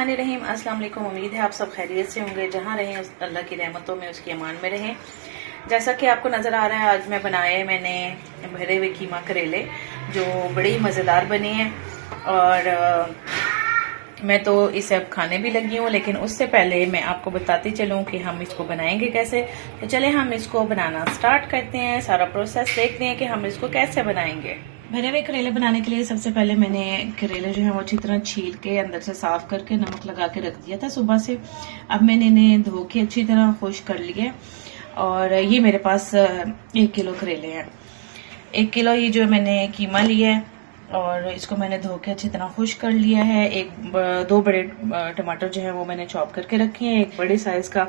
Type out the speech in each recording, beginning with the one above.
बिस्मिल्लाहिर्रहमानिर्रहीम। अस्सलाम वालेकुम। उम्मीद है आप सब खैरियत से होंगे, जहाँ रहें अल्लाह की रहमतों में, उसकी अमान में रहें। जैसा कि आपको नज़र आ रहा है, आज मैं बनाए मैंने भरे हुए कीमा करेले जो बड़ी मज़ेदार बने हैं। और मैं तो इसे अब खाने भी लगी हूँ, लेकिन उससे पहले मैं आपको बताती चलूँ कि हम इसको बनाएंगे कैसे। तो चले हम इसको बनाना स्टार्ट करते हैं, सारा प्रोसेस देखते हैं कि हम इसको कैसे बनाएंगे। भरे हुए करेले बनाने के लिए सबसे पहले मैंने करेले जो है वो अच्छी तरह छील के अंदर से साफ करके नमक लगा के रख दिया था सुबह से। अब मैंने इन्हें धो के अच्छी तरह खुश कर लिया और ये मेरे पास 1 किलो करेले हैं। 1 किलो ये जो मैंने कीमा लिया है और इसको मैंने धो के अच्छी तरह खुश कर लिया है। 2 बड़े टमाटर जो है वो मैंने चॉप करके रखे हैं। 1 बड़े साइज का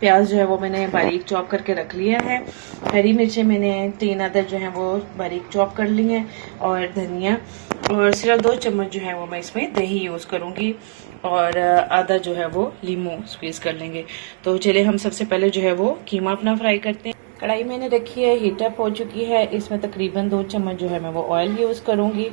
प्याज जो है वो मैंने बारीक चॉप करके रख लिया है। हरी मिर्चें मैंने 3 अदद जो है वो बारीक चॉप कर ली हैं और धनिया, और सिर्फ 2 चम्मच जो है वो मैं इसमें दही यूज करूंगी और आधा जो है वो लीमू स्क्वीज कर लेंगे। तो चलिए हम सबसे पहले जो है वो कीमा अपना फ्राई करते हैं। कढ़ाई मैंने रखी है, हीट अप हो चुकी है। इसमें तकरीबन 2 चम्मच जो है मैं वो ऑयल यूज करूंगी।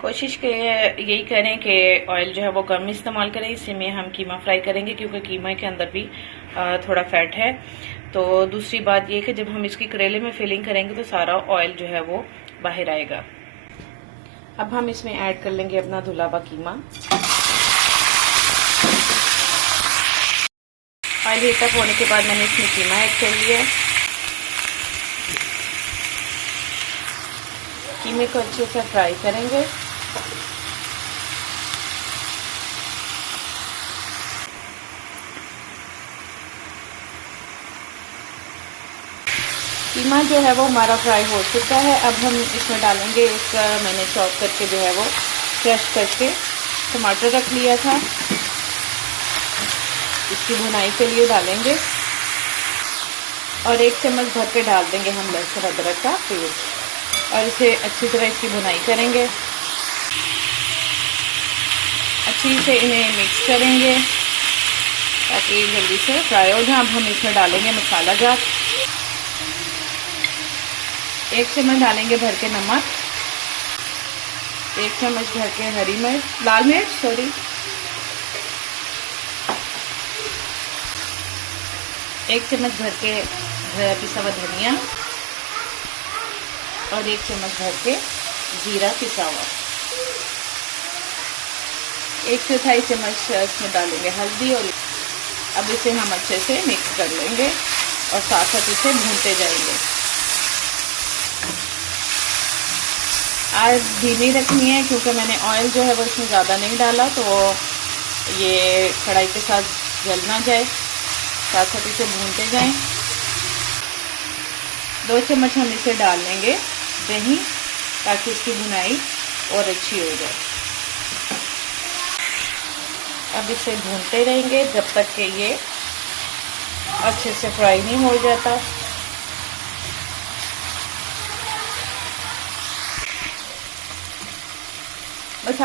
कोशिश के यही करें कि ऑयल जो है वो कम इस्तेमाल करें, इसी में हम कीमा फ्राई करेंगे क्योंकि कीमा के अंदर भी थोड़ा फैट है। तो दूसरी बात ये कि जब हम इसकी करेले में फिलिंग करेंगे तो सारा ऑयल जो है वो बाहर आएगा। अब हम इसमें ऐड कर लेंगे अपना धुला हुआ कीमा। ऑयल हीट अप होने के बाद मैंने इसमें कीमा ऐड कर लिया है। कीमे को अच्छे से फ्राई करेंगे। कीमा जो है वो हमारा फ्राई हो चुका है। अब हम इसमें डालेंगे इसका मैंने चॉप करके जो है वो क्रश करके टमाटर रख लिया था, इसकी भुनाई के लिए डालेंगे। और 1 चम्मच भर के डाल देंगे हम लहसुन अदरक का पेस्ट और इसे अच्छी तरह इसकी भुनाई करेंगे। अच्छी से इन्हें मिक्स करेंगे ताकि जल्दी से फ्राई हो जाए। अब हम इसमें डालेंगे मसाला जात। 1 चम्मच डालेंगे भर के नमक, 1 चम्मच भर के लाल मिर्च 1 चम्मच भर के पिसा हुआ धनिया और 1 चम्मच भर के जीरा पिसा हुआ। 1/4 चम्मच इसमें डालेंगे हल्दी और अब इसे हम अच्छे से मिक्स कर लेंगे और साथ साथ इसे भूनते जाएंगे। आज धीमी रखनी है क्योंकि मैंने ऑयल जो है वो इसमें ज़्यादा नहीं डाला, तो ये कढ़ाई के साथ जल ना जाए। साथ साथ इसे भूनते जाएं। 2 चम्मच हम इसे डाल लेंगे दही ताकि इसकी भुनाई और अच्छी हो जाए। अब इसे भूनते रहेंगे जब तक कि ये अच्छे से फ्राई नहीं हो जाता। बस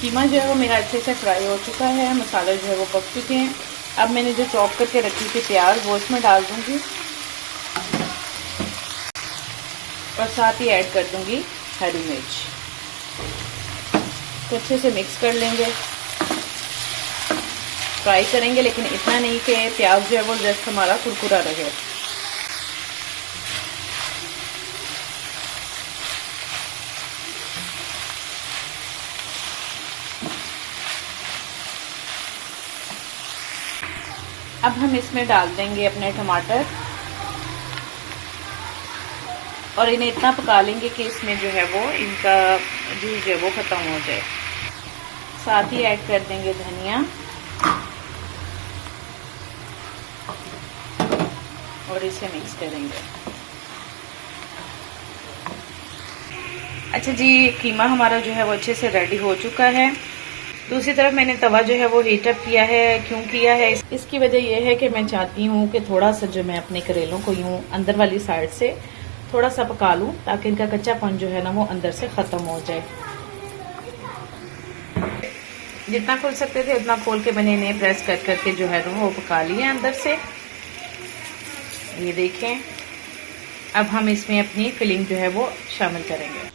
कीमा जो है वो मेरा अच्छे से फ्राई हो चुका है, मसाले जो है वो पक चुके हैं। अब मैंने जो चॉप करके रखी थी प्याज वो इसमें डाल दूंगी और साथ ही ऐड कर दूंगी हरी मिर्च। तो अच्छे से मिक्स कर लेंगे, फ्राई करेंगे, लेकिन इतना नहीं कि प्याज जो है वो जस्ट हमारा कुरकुरा रहे। अब हम इसमें डाल देंगे अपने टमाटर और इन्हें इतना पका लेंगे कि इसमें जो है वो इनका जूस जो है वो खत्म हो जाए। साथ ही ऐड कर देंगे धनिया और इसे मिक्स करेंगे। अच्छा जी, कीमा हमारा जो है वो अच्छे से रेडी हो चुका है। दूसरी तरफ मैंने तवा जो है वो हीट अप किया है। क्यों किया है? इसकी वजह यह है कि मैं चाहती हूँ कि थोड़ा सा जो मैं अपने करेलों को यूं अंदर वाली साइड से थोड़ा सा पका लूं ताकि इनका कच्चापन जो है ना वो अंदर से खत्म हो जाए। जितना खोल सकते थे उतना खोल के मैंने इन्हें प्रेस कर करके जो है वो पका लिया अंदर से। ये देखें। अब हम इसमें अपनी फिलिंग जो है वो शामिल करेंगे।